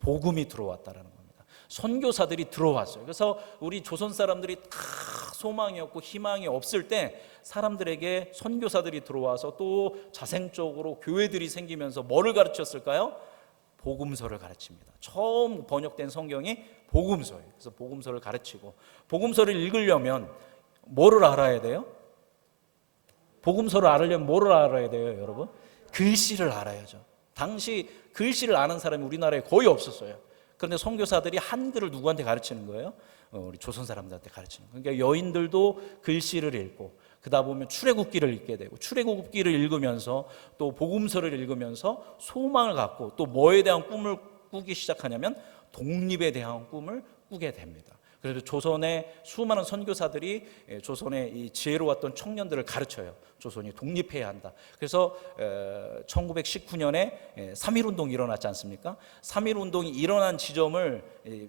복음이 들어왔다라는 겁니다. 선교사들이 들어왔어요. 그래서 우리 조선 사람들이 다 소망이 없고 희망이 없을 때 사람들에게 선교사들이 들어와서 또 자생적으로 교회들이 생기면서 뭐를 가르쳤을까요? 복음서를 가르칩니다. 처음 번역된 성경이 복음서예요. 그래서 복음서를 가르치고, 복음서를 읽으려면 뭐를 알아야 돼요? 복음서를 알으려면 뭐를 알아야 돼요, 여러분? 글씨를 알아야죠. 당시 글씨를 아는 사람이 우리나라에 거의 없었어요. 그런데 선교사들이 한글을 누구한테 가르치는 거예요? 우리 조선 사람들한테 가르치는 거예요. 그러니까 여인들도 글씨를 읽고, 그러다 보면 출애굽기를 읽게 되고, 출애굽기를 읽으면서 또 복음서를 읽으면서 소망을 갖고, 또 뭐에 대한 꿈을 꾸기 시작하냐면 독립에 대한 꿈을 꾸게 됩니다. 그래서 조선의 수많은 선교사들이 조선의 이 지혜로웠던 청년들을 가르쳐요. 조선이 독립해야 한다. 그래서 1919년에 3.1운동이 일어났지 않습니까? 3.1운동이 일어난 지점을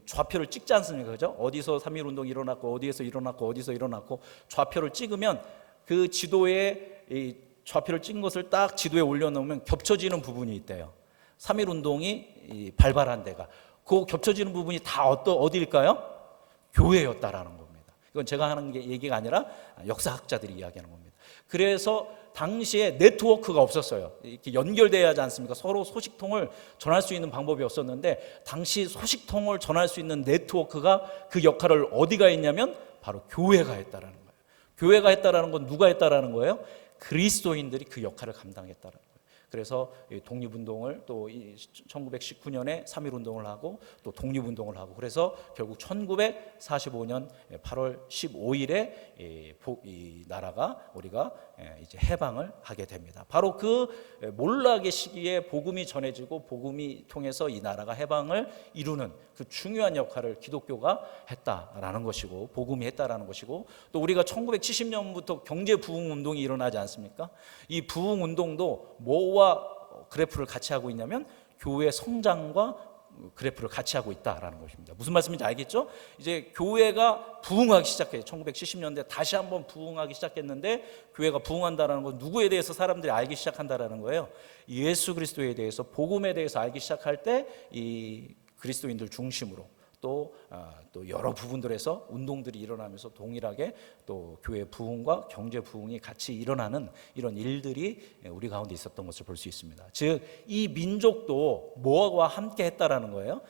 좌표를 찍지 않습니까? 그죠? 어디서 3.1운동이 일어났고, 어디에서 일어났고, 어디서 일어났고, 좌표를 찍으면 그 지도에 이 좌표를 찍은 것을 딱 지도에 올려놓으면 겹쳐지는 부분이 있대요. 3.1운동이 발발한 데가. 그 겹쳐지는 부분이 다 어디일까요? 교회였다라는 겁니다. 이건 제가 하는 게 얘기가 아니라 역사학자들이 이야기하는 겁니다. 그래서 당시에 네트워크가 없었어요. 이렇게 연결돼야 하지 않습니까? 서로 소식통을 전할 수 있는 방법이 없었는데, 당시 소식통을 전할 수 있는 네트워크가, 그 역할을 어디가 했냐면 바로 교회가 했다라는 거예요. 교회가 했다라는 건 누가 했다라는 거예요? 그리스도인들이 그 역할을 감당했다라는 거예요. 그래서 독립운동을 또 1919년에 3.1운동을 하고 또 독립운동을 하고, 그래서 결국 1945년 8월 15일에 이 나라가, 우리가 이제 해방을 하게 됩니다. 바로 그 몰락의 시기에 복음이 전해지고 복음이 통해서 이 나라가 해방을 이루는 그 중요한 역할을 기독교가 했다라는 것이고, 복음이 했다라는 것이고, 또 우리가 1970년부터 경제 부흥 운동이 일어나지 않습니까? 이 부흥 운동도 뭐와 그래프를 같이 하고 있냐면 교회 성장과 그래프를 같이 하고 있다라는 것입니다. 무슨 말씀인지 알겠죠? 이제 교회가 부흥하기 시작해요. 1970년대 다시 한번 부흥하기 시작했는데, 교회가 부흥한다라는 건 누구에 대해서 사람들이 알기 시작한다라는 거예요. 예수 그리스도에 대해서, 복음에 대해서 알기 시작할 때 이 그리스도인들 중심으로 또 여러 부분들에서 운동들이 일어나면서 동일하게 또 교회 부흥과 경제 부흥이 같이 일어나는 이런 일들이 우리 가운데 있었던 것을 볼 수 있습니다. 즉, 이 민족도 뭐와 함께 했다라는 거예요?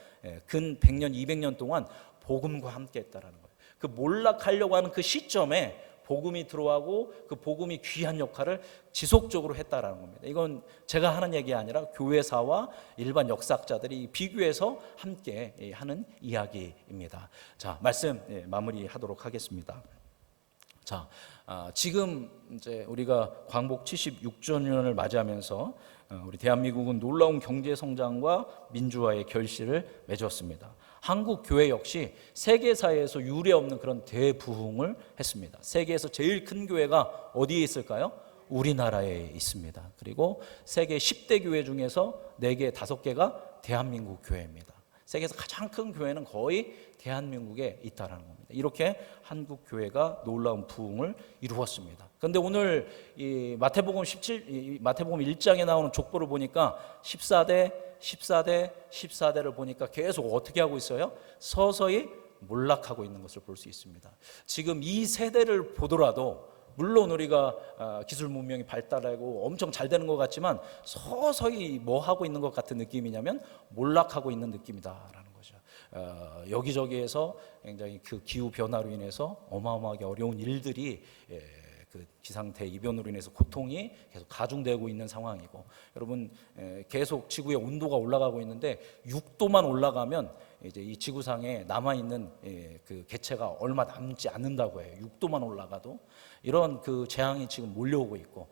근 100년, 200년 동안 복음과 함께 했다라는 거예요. 그 몰락하려고 하는 그 시점에 복음이 들어가고 그 복음이 귀한 역할을 지속적으로 했다라는 겁니다. 이건 제가 하는 얘기가 아니라 교회사와 일반 역사학자들이 비교해서 함께 하는 이야기입니다. 자, 말씀 마무리하도록 하겠습니다. 자, 지금 이제 우리가 광복 76주년을 맞이하면서 우리 대한민국은 놀라운 경제 성장과 민주화의 결실을 맺었습니다. 한국 교회 역시 세계사에서 유례 없는 그런 대부흥을 했습니다. 세계에서 제일 큰 교회가 어디에 있을까요? 우리나라에 있습니다. 그리고 세계 10대 교회 중에서 4개, 5개가 대한민국 교회입니다. 세계에서 가장 큰 교회는 거의 대한민국에 있다라는 겁니다. 이렇게 한국 교회가 놀라운 부흥을 이루었습니다. 그런데 오늘 이 마태복음 1장에 나오는 족보를 보니까 14대를 보니까 계속 어떻게 하고 있어요? 서서히 몰락하고 있는 것을 볼 수 있습니다. 지금 이 세대를 보더라도 물론 우리가 기술 문명이 발달하고 엄청 잘 되는 것 같지만 서서히 뭐 하고 있는 것 같은 느낌이냐면 몰락하고 있는 느낌이다라는 거죠. 여기저기에서 굉장히 그 기후 변화로 인해서 어마어마하게 어려운 일들이 그 기상태 이변으로 인해서 고통이 계속 가중되고 있는 상황이고, 여러분 계속 지구의 온도가 올라가고 있는데 6도만 올라가면 이제 이 지구상에 남아 있는 그 개체가 얼마 남지 않는다고 해요. 6도만 올라가도 이런 그 재앙이 지금 몰려오고 있고,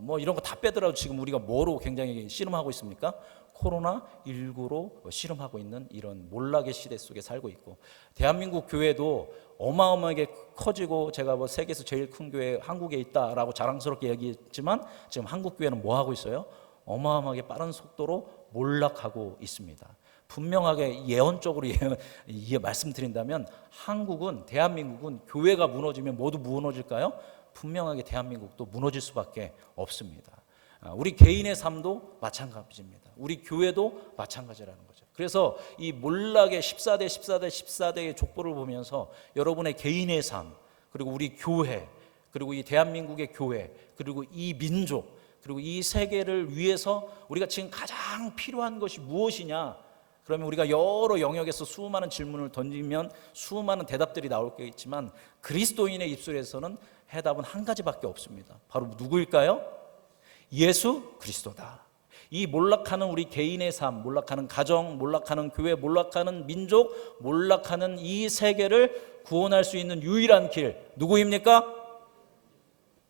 뭐 이런 거 다 빼더라도 지금 우리가 뭐로 굉장히 씨름하고 있습니까? 코로나19로 씨름하고 있는 이런 몰락의 시대 속에 살고 있고, 대한민국 교회도 어마어마하게 커지고, 제가 뭐 세계에서 제일 큰 교회 한국에 있다라고 자랑스럽게 얘기했지만 지금 한국 교회는 뭐 하고 있어요? 어마어마하게 빠른 속도로 몰락하고 있습니다. 분명하게 예언적으로 말씀드린다면 한국은, 대한민국은 교회가 무너지면 모두 무너질까요? 분명하게 대한민국도 무너질 수밖에 없습니다. 우리 개인의 삶도 마찬가지입니다. 우리 교회도 마찬가지라는 거죠. 그래서 이 몰락의 14대 족보를 보면서 여러분의 개인의 삶, 그리고 우리 교회, 그리고 이 대한민국의 교회, 그리고 이 민족, 그리고 이 세계를 위해서 우리가 지금 가장 필요한 것이 무엇이냐? 그러면 우리가 여러 영역에서 수많은 질문을 던지면 수많은 대답들이 나올 게 있지만 그리스도인의 입술에서는 해답은 한 가지밖에 없습니다. 바로 누구일까요? 예수 그리스도다. 이 몰락하는 우리 개인의 삶, 몰락하는 가정, 몰락하는 교회, 몰락하는 민족, 몰락하는 이 세계를 구원할 수 있는 유일한 길 누구입니까?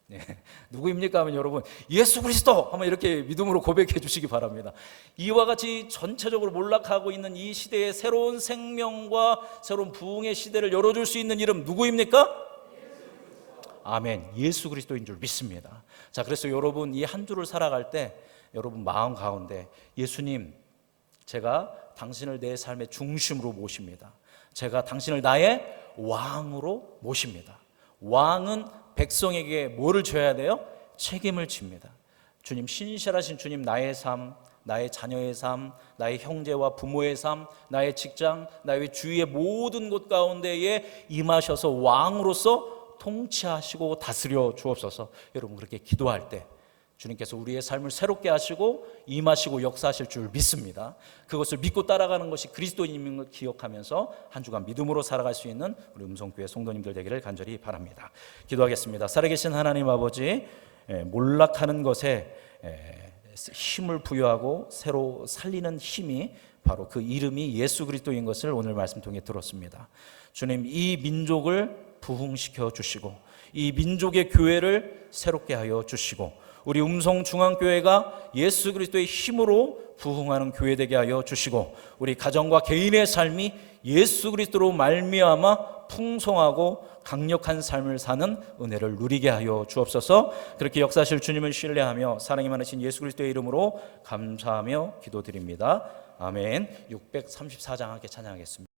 네, 누구입니까 하면 여러분 예수 그리스도 하면 이렇게 믿음으로 고백해 주시기 바랍니다. 이와 같이 전체적으로 몰락하고 있는 이 시대에 새로운 생명과 새로운 부흥의 시대를 열어줄 수 있는 이름 누구입니까? 아멘. 예수 그리스도인 줄 믿습니다. 자, 그래서 여러분 이 한 주를 살아갈 때 여러분 마음 가운데 예수님, 제가 당신을 내 삶의 중심으로 모십니다. 제가 당신을 나의 왕으로 모십니다. 왕은 백성에게 뭐를 줘야 돼요? 책임을 집니다. 주님, 신실하신 주님, 나의 삶, 나의 자녀의 삶, 나의 형제와 부모의 삶, 나의 직장, 나의 주위의 모든 곳 가운데에 임하셔서 왕으로서 통치하시고 다스려 주옵소서. 여러분 그렇게 기도할 때 주님께서 우리의 삶을 새롭게 하시고 임하시고 역사하실 줄 믿습니다. 그것을 믿고 따라가는 것이 그리스도인임을 걸 기억하면서 한 주간 믿음으로 살아갈 수 있는 우리 음성교회 성도님들 되기를 간절히 바랍니다. 기도하겠습니다. 살아계신 하나님 아버지, 몰락하는 것에 힘을 부여하고 새로 살리는 힘이 바로 그 이름이 예수 그리스도인 것을 오늘 말씀 통해 들었습니다. 주님, 이 민족을 부흥시켜 주시고 이 민족의 교회를 새롭게 하여 주시고 우리 음성중앙교회가 예수 그리스도의 힘으로 부흥하는 교회 되게 하여 주시고 우리 가정과 개인의 삶이 예수 그리스도로 말미암아 풍성하고 강력한 삶을 사는 은혜를 누리게 하여 주옵소서. 그렇게 역사하실 주님을 신뢰하며 사랑이 많으신 예수 그리스도의 이름으로 감사하며 기도드립니다. 아멘. 634장 함께 찬양하겠습니다.